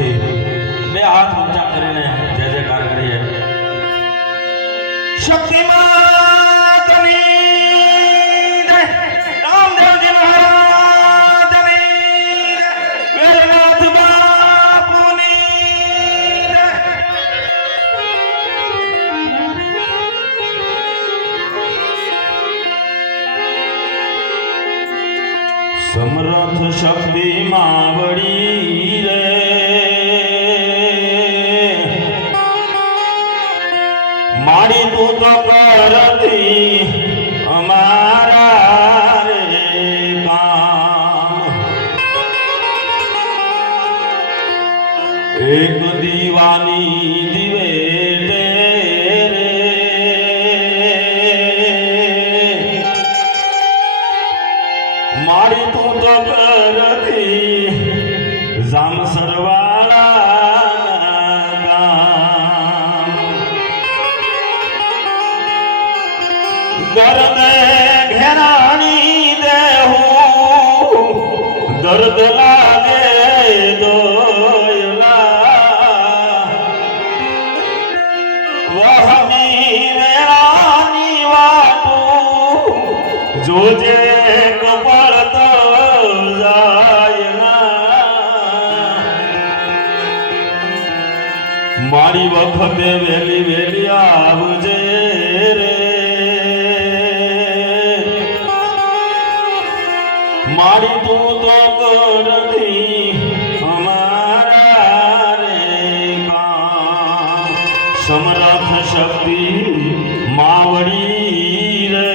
જોરથી બે હાથ ઊંચા કરીને જય જયકાર કરીએ. શક્તિમાતની જય, રામદેવજી મહારાજની જય, વેલનાથ બાપુની જય. સમર્થ શક્તિ માવડી રે મારી તું તો કરતી અમારા રે કામ. એક દીવાની દિવે તેરે મારી તું તો કરતી જામ સરવાળા ગામ. દર્દ ઘેરાણી દેહું દર્દ લાગે દોયલા વહમી વેરાની વાતું જોજે કપળ તો જાય ના. મારી વખતે વેલી વેલી આવજે રે મારી તું તો કરતી અમારા રે કામ. સમર્થ શક્તિ માવડી રે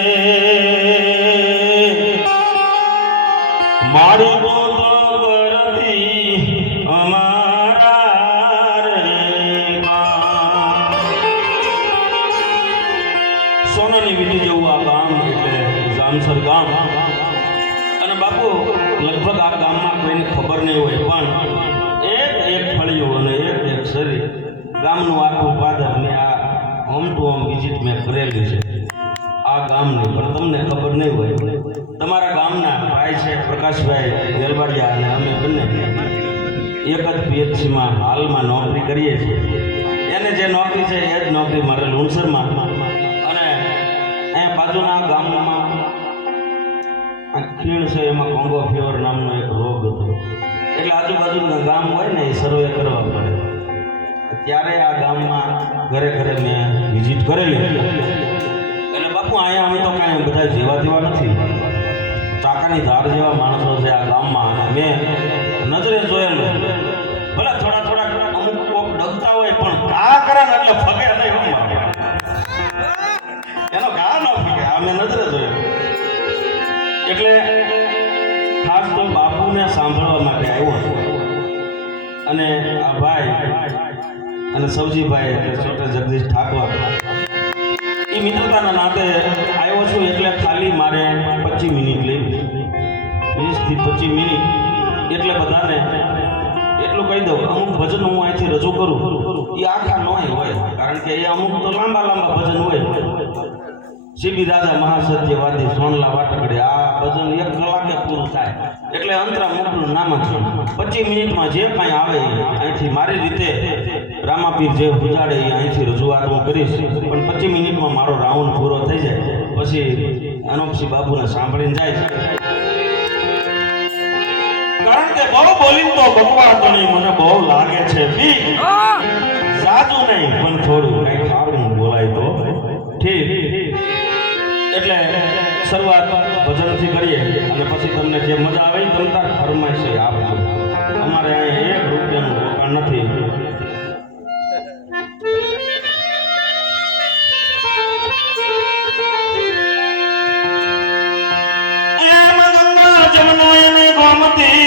મારી તું તો કરતી અમારા રે કામ. સોનાની વીટી જેવું આ ગામ એટલે જામસર ગામ. બાપુ લગભગ આ ગામમાં કોઈને ખબર નહીં હોય પણ એક ફળિયું અને એક શરીર ગામનું આખું પાદર મેં આ હોમ ટુ હોમ વિઝિટ મેં કરેલી છે આ ગામની. પણ તમને ખબર નહીં હોય. તમારા ગામના ભાઈ છે પ્રકાશભાઈ દેલવાડિયા અને અમે બંને એક જ પીએચસીમાં હાલમાં નોકરી કરીએ છીએ. એને જે નોકરી છે એ જ નોકરી મારે લુણસરમાં અને અહીંયા બાજુના ગામમાં ખીણ છે એમાં કોંગો ફીવર નામનો એક રોગ હતો એટલે આજુબાજુના ગામ હોય ને એ સર્વે કરવા પડે. ત્યારે આ ગામમાં ઘરે ઘરે મેં વિઝિટ કરેલી એટલે બાપુ અહીંયા અમે તો કાંઈ બધા જેવા તેવા નથી, ચાકાની ધાર જેવા માણસો છે આ ગામમાં. અને મેં નજરે જોયેલું ભલે થોડા થોડા અમુક કોક ડગતા હોય પણ ઘા કરે ને એટલે ફગે નહીં હું મારે એનો ઘા ન ફગે. આ મેં નજરે જોયેલું એટલે ખાસ તો બાપુને સાંભળવા માટે આવ્યો હતો. અને આ ભાઈ અને સૌજીભાઈ એટલે છોટે જગદીશ ઠાકોર એ મિત્રતાના નાતે આવ્યો છું એટલે ખાલી મારે 25 મિનિટ લેવી, 20 થી 25 મિનિટ એટલે બધાને એટલું કહી દઉં. અમુક ભજન હું અહીંથી રજૂ કરું એ આખા નોય હોય કારણ કે એ અમુક તો લાંબા લાંબા ભજન હોય. સીબી રાજા મહાસત્યવાદી સોનલા વાટકડે આ ભજન 1 કલાકે પૂરું થાય એટલે અંતરા મોકલું નામંત્રણ 25 મિનિટમાં જે કાંઈ આવે અહીંથી મારી રીતે રામાપીર જે ઉજાડે એ અહીંથી રજૂઆત હું કરીશ. પણ 25 મિનિટમાં મારો રાઉન્ડ પૂરો થઈ જાય પછી અનોપસિંહ બાબુને સાંભળીને જાય કારણ કે બહુ બોલીને તો બકવાસણી મને બહુ લાગે છે બી સાચું નહીં પણ થોડું કંઈ સારું બોલાય તો ઠીક. એટલે શરૂઆત ભજનથી કરીએ અને પછી તમને જે મજા આવે તમે તાર ફરમાઈશ આપજો. અમારે અહીંયા 1 રૂપિયાનું રોકાણ નથી. એમ ગંગા જમના અને ગોમતી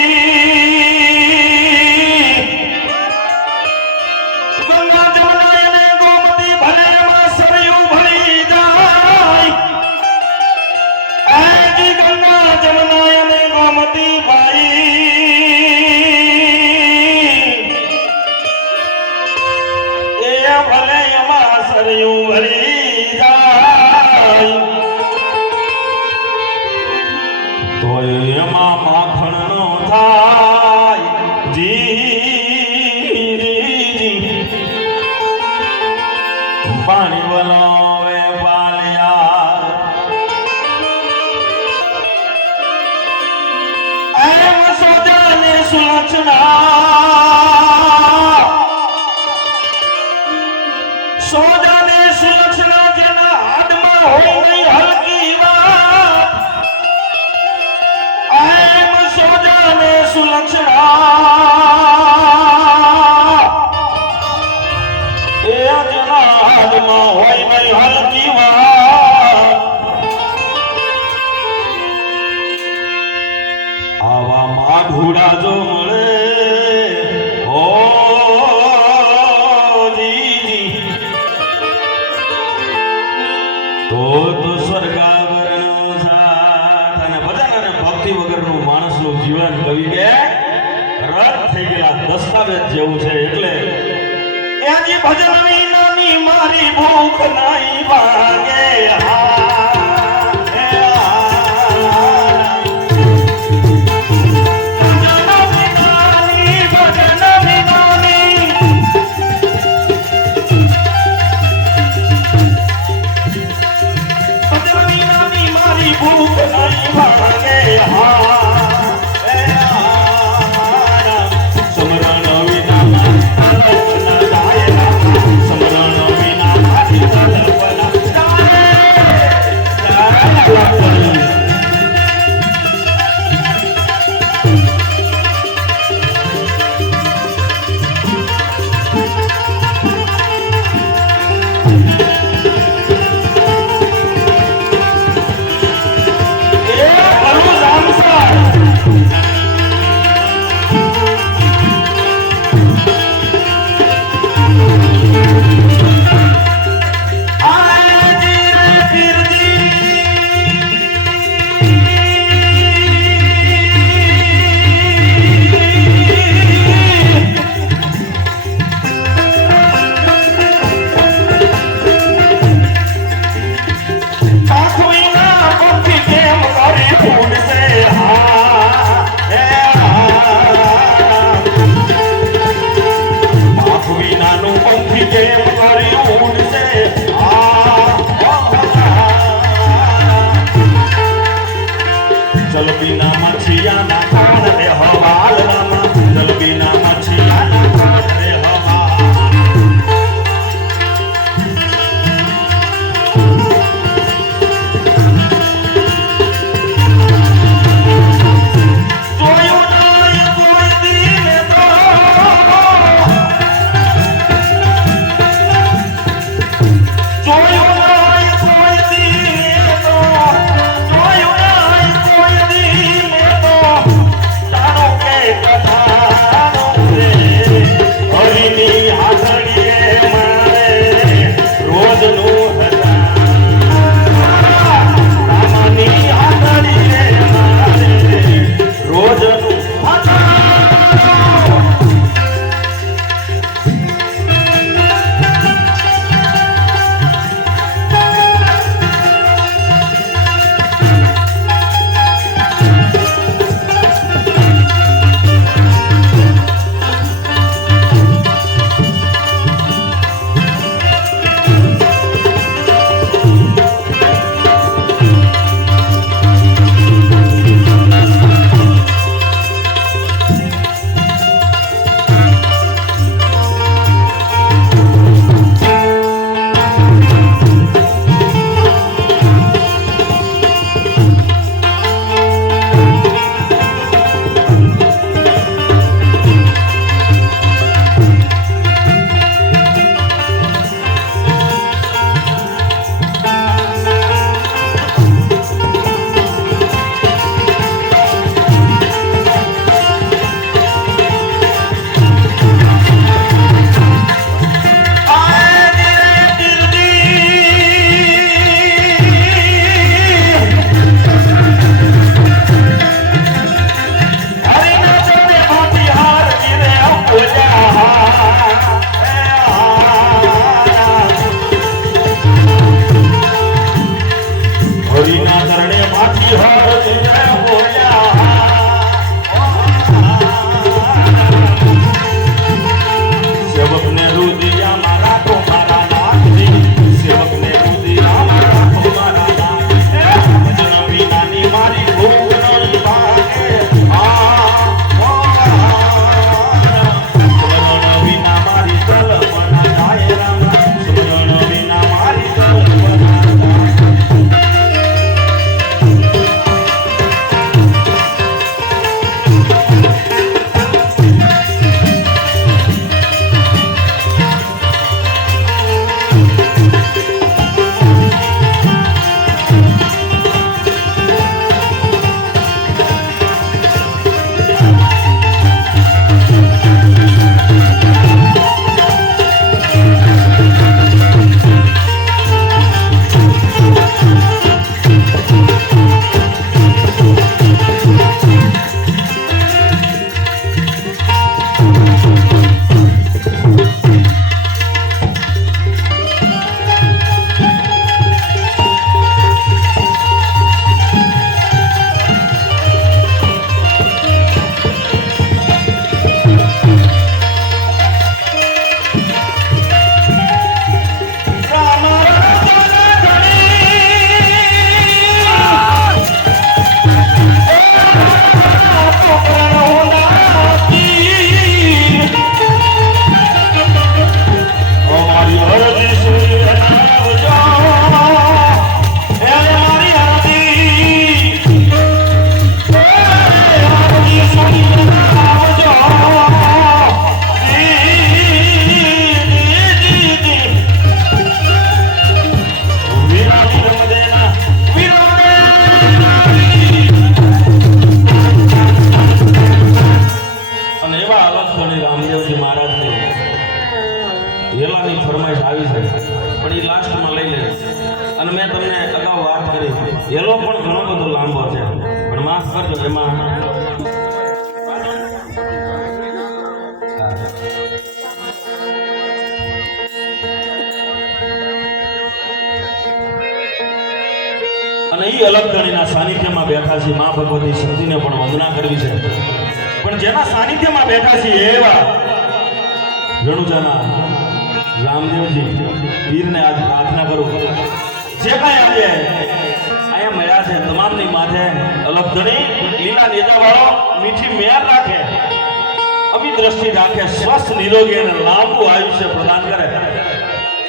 સુલક્ષણા સોજાને સુલક્ષણા જેના હાથમાં હોય નહીં હલકી વાત એમ સોજાને સુલક્ષણા એ જેના હાથમાં હોય નહીં હલકી વાત આવા માઘુડા જો મળે ઓ જીજી તો સ્વર્ગાવરણનો સાથ અને ભજન અને ભક્તિ વગરનું માણસનું જીવન કવિ કે રદ થઈ ગયેલા દસ્તાવેજ જેવું છે એટલે એજી ભજન વિનાની મારી ભૂખ નહીં ભાગે ભૂખ નહીં ભાગે સમરણ વિના સમરણ વિના અલગ ધણી રામદેવજી મહારાજની હેલાની ફરમાઈશ આવી છે પણ એ લાસ્ટમાં લઈ લે અને મેં તમને અગાઉ વાત કરી હેલો પણ ઘણો બધો લાંબો છે પણ માફ કરજો એમાં અને એ અલગ ધણીના સાનિધ્યમાં બેઠા છે મા ભગવતી શક્તિને પણ વંદના કરવી છે પણ જેના સાનિધ્યમાં બેઠા છે એવા રણુજાના રામદેવજી વીરને આજ પ્રાર્થના કરું જે કાંઈ આજે અહીંયા મળ્યા છે તમામની માથે અલગ ધણી લીલા નેજાવાળો મીઠી મેર રાખે અમી દ્રષ્ટિ રાખે સ્વસ્થ નિરોગી અને લાંબુ આયુષ્ય પ્રદાન કરે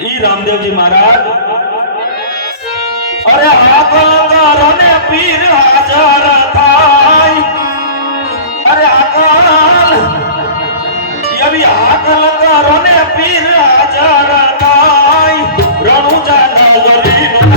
ઈ રામદેવજી મહારાજ અરે આકલ ને પીર હાજર થાય અરે આકલ એવી આકલ ને પીર હાજર થાય રણુજા નગરીનો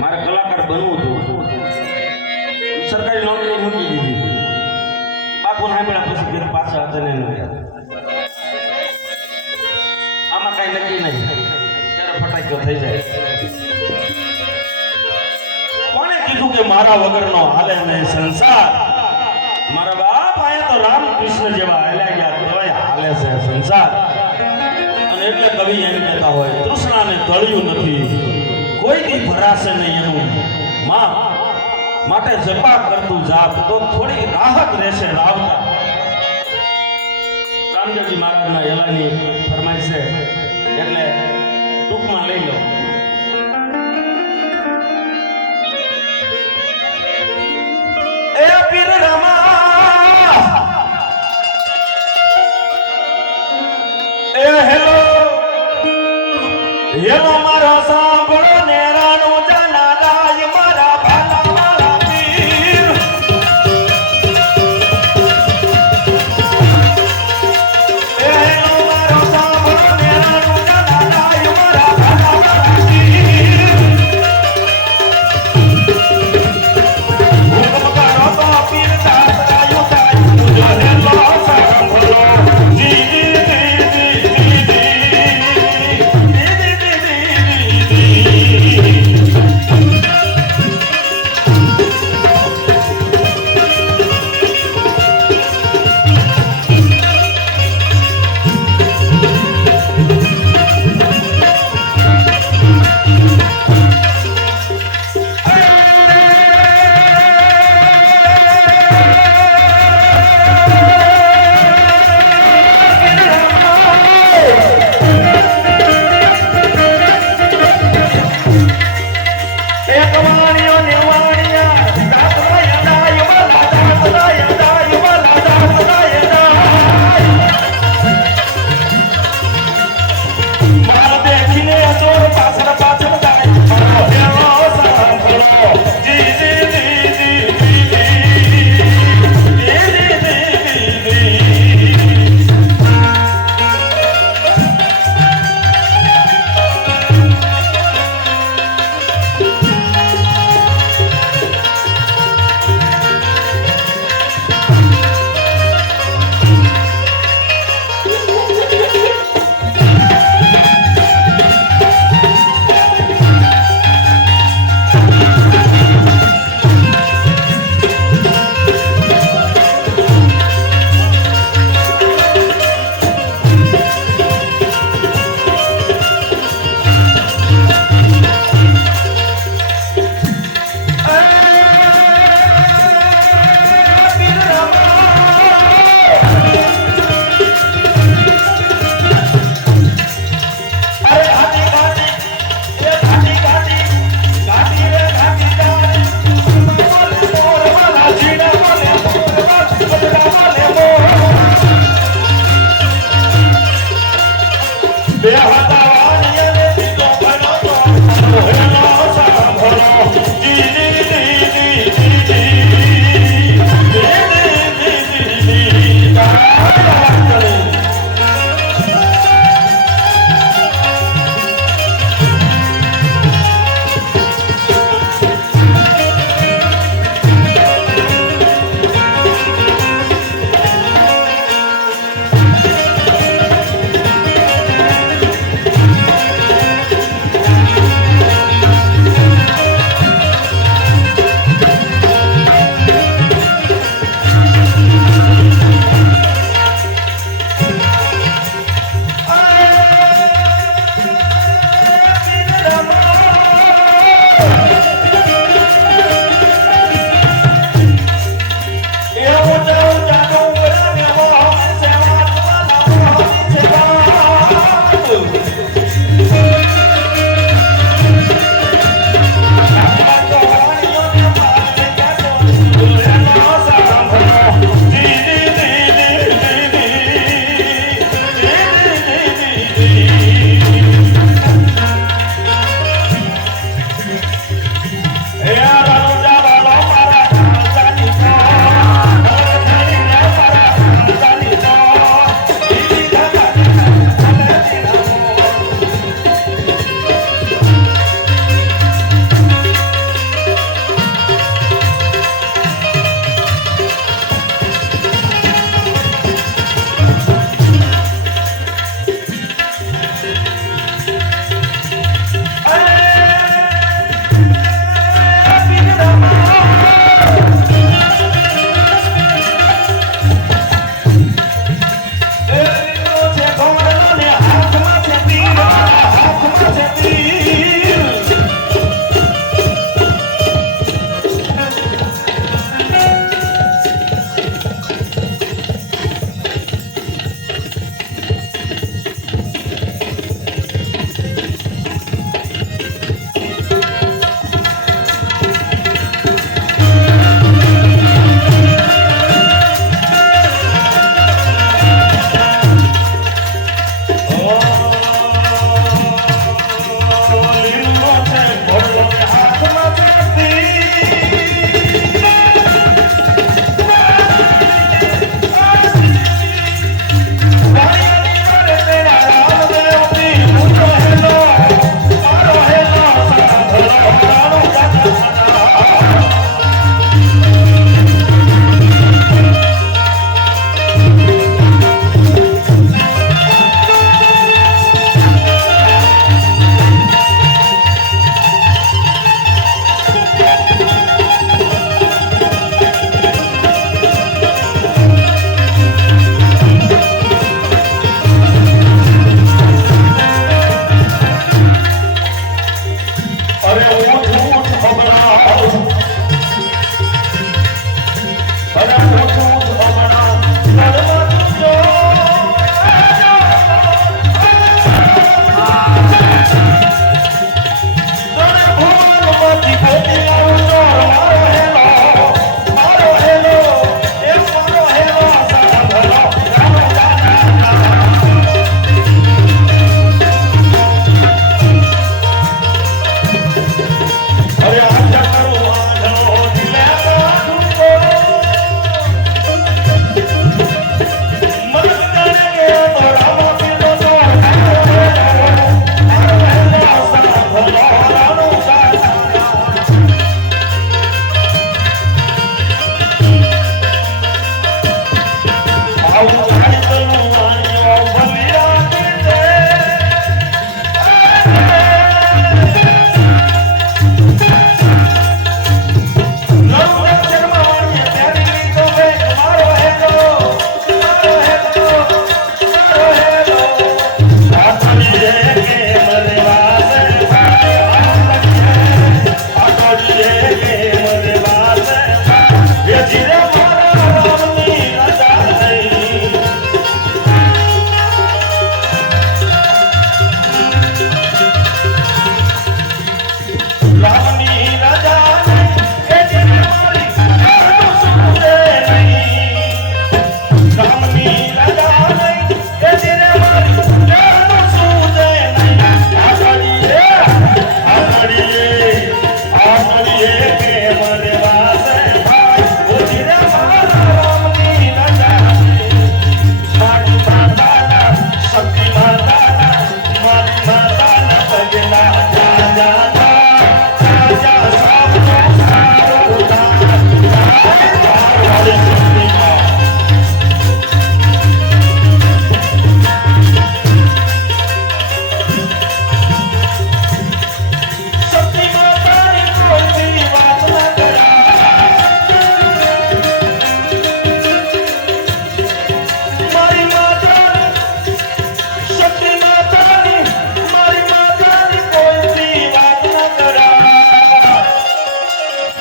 મારે કલાકાર બનવું હતું, સરકારી નોકરી મૂકી દીધી. બાપુ સાંભળ્યા પછી ઘરે પાછા હતા ને આમાં કઈ નક્કી નહીં, ત્યારે ફટાક્યો થઈ જાય. કોણે કીધું કે મારા વગરનો હાલે નહીં સંસાર? મારા બાપ આયા તો રામકૃષ્ણ જેવા હાલ્યા ગયા તોય હાલે છે સંસાર. અને એટલે કવિ એમ કહેતા હોય, તૃષ્ણાને તળિયું નથી, કોઈ દી ભરાશે નહીં એનું માં, માટે જપા કરતું જાપ તો થોડી રાહત રહેશે રાવતા. રામદેવજી મહારાજના એલાની ફરમાઈશ છે એટલે ટૂંકમાં લઈ લો. એ પીર રામા એ હેલો હેલો મારા સાંભળો ને રાણો જાના રાય મારા ભાલા મારા પીર. એ હેલો મારો સાંભળો ને રાણો જાના રાય મારા ભાલા મારા પીર. હુકમ કરો તો પીર દાસરાયો થાય તુજો હેલો સાંભળો જી જી જી જી જી જી જી જી જી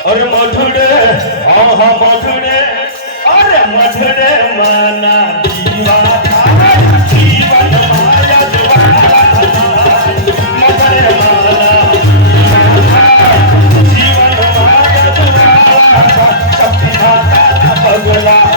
અરે મધુડે હા મધુડે અરે મધુડે માના દીવા જીવન માયા જવાના મધુડે માના જીવન માયા જવાના સપના પગલા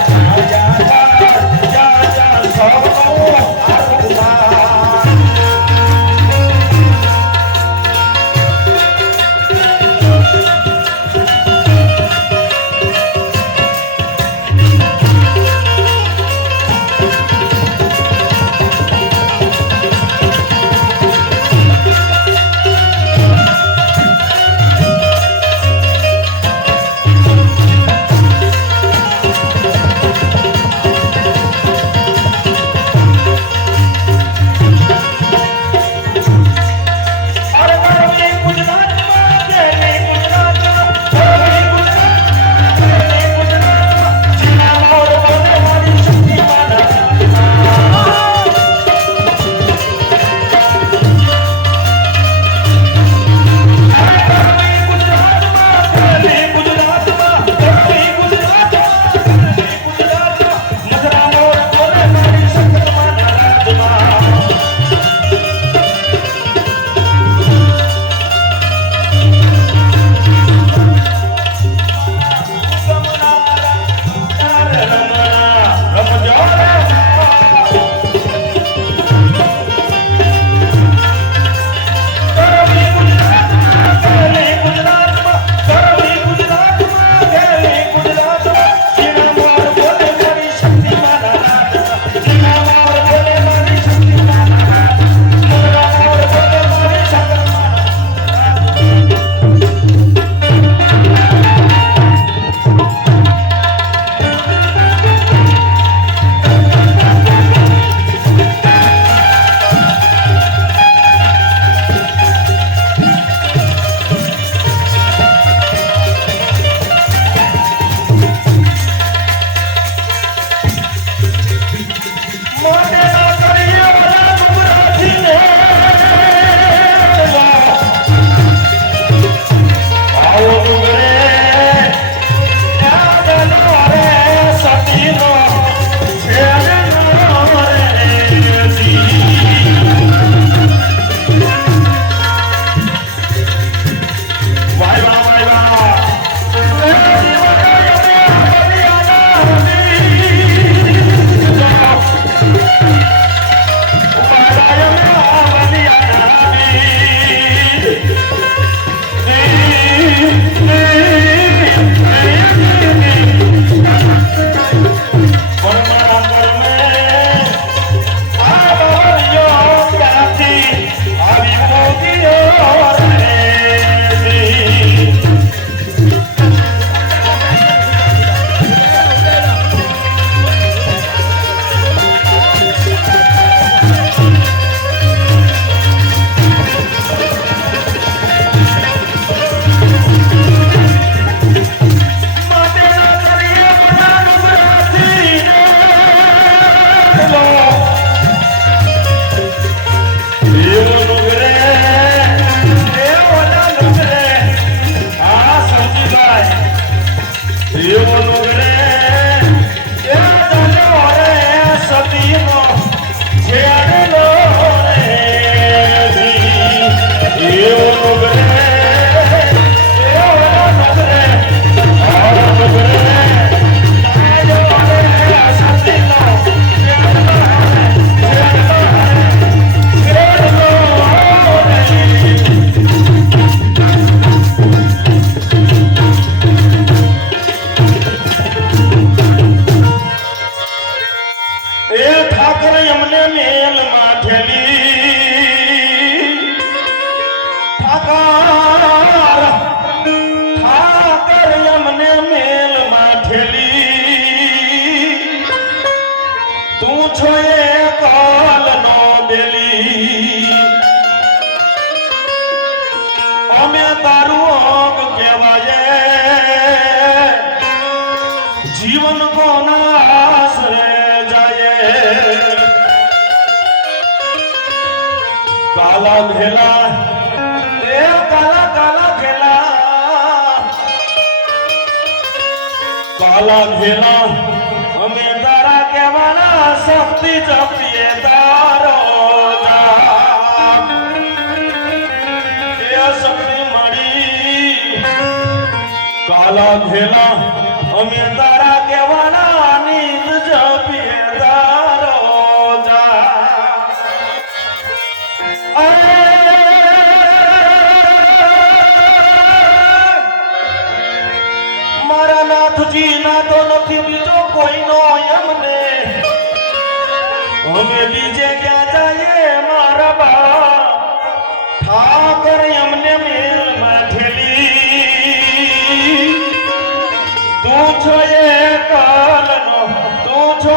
કાલા ઘેલા અમે તારા કહેવાના શક્તિ જપીએ તારો જાપ. એ શક્તિ મળી કાલા ઘેલા અમે તારા કહેવાના નીંદ જપીએ તારો જાપ. મારા નાથજી ના તો નથી બીજો કોઈનો એમને અમે બીજે ક્યાં જઈએ મારા બા ઠાકર એમને મેલ બેઠેલી તું છો એ કાલનો તું છો